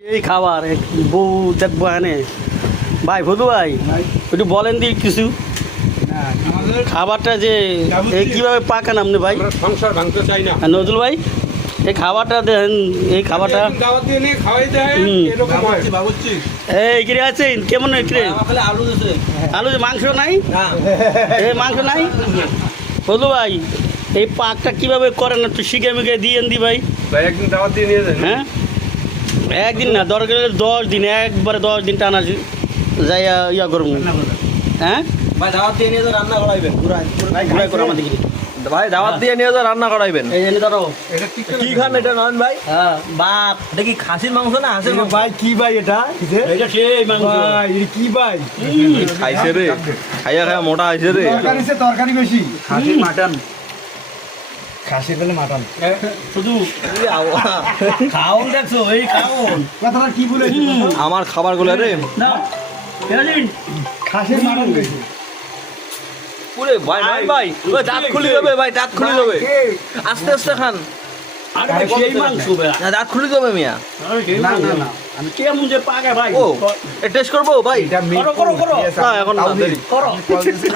এই খাবার বউ দেখবো এনে ভাই ভদু ভাই একটু বলেন দি কিছু খাবারটা যে এই কিভাবে পাকান আপনি ভাই সংসার ভাঙতে চাই না। নজরুল ভাই এই খাবারটা দেন এই খাবারটা দাওয়াত দিয়ে নিয়ে খাওয়াই দেয় এরকম হয়। এই কিরে আছেন কেমন কিরে আলু যে মাংস নাই এই মাংস নাই ভদু ভাই এই পাকটা কিভাবে করেন একটু শিখে মিখে দিয়ে দি ভাই ভাই একদিন দাওয়াত দিয়ে নিয়ে যান। হ্যাঁ একদিন না দরকার হলে 10 দিন একবারে 10 দিন টানা যাই ইয়া করবো হ্যাঁ ভাই দাওয়াত দিয়ে নিয়ে তো রান্না করাইবেন ঘুরাই করে আমাদের ভাই দাওয়াত দিয়ে নিয়ে তো রান্না করাইবেন এই জন্য ধরো কি খান এটা নন ভাই হ্যাঁ বাপ এটা কি খাসির মাংস না হাঁসের মাংস ভাই কি ভাই এটা এটা সেই মাংস ভাই এটা কি ভাই খাইছে রে খাইয়া খাইয়া মোটা হয়েছে রে তরকারি সে তরকারি বেশি খাসি মাটন খাসির বেলে মাটন শুধু খাওন দেখছো এই খাওন কথাটা কি বলেছি আমার খাবার গুলো রে না কেন খাসির মাটন বেশি পুরে ভাই ভাই ভাই ওই দাঁত খুলে যাবে ভাই দাঁত খুলে যাবে আস্তে আস্তে খান আরে ভাই, সেই মাংস ভাই না দাঁত খুলে যাবে মিয়া আরে সেই না মাংস। না না আমি কেমন যে পাকে ভাই ও টেস্ট করবো ভাই এটা করো, করো, করো। না এখন না দেরি করো কল দিয়েছি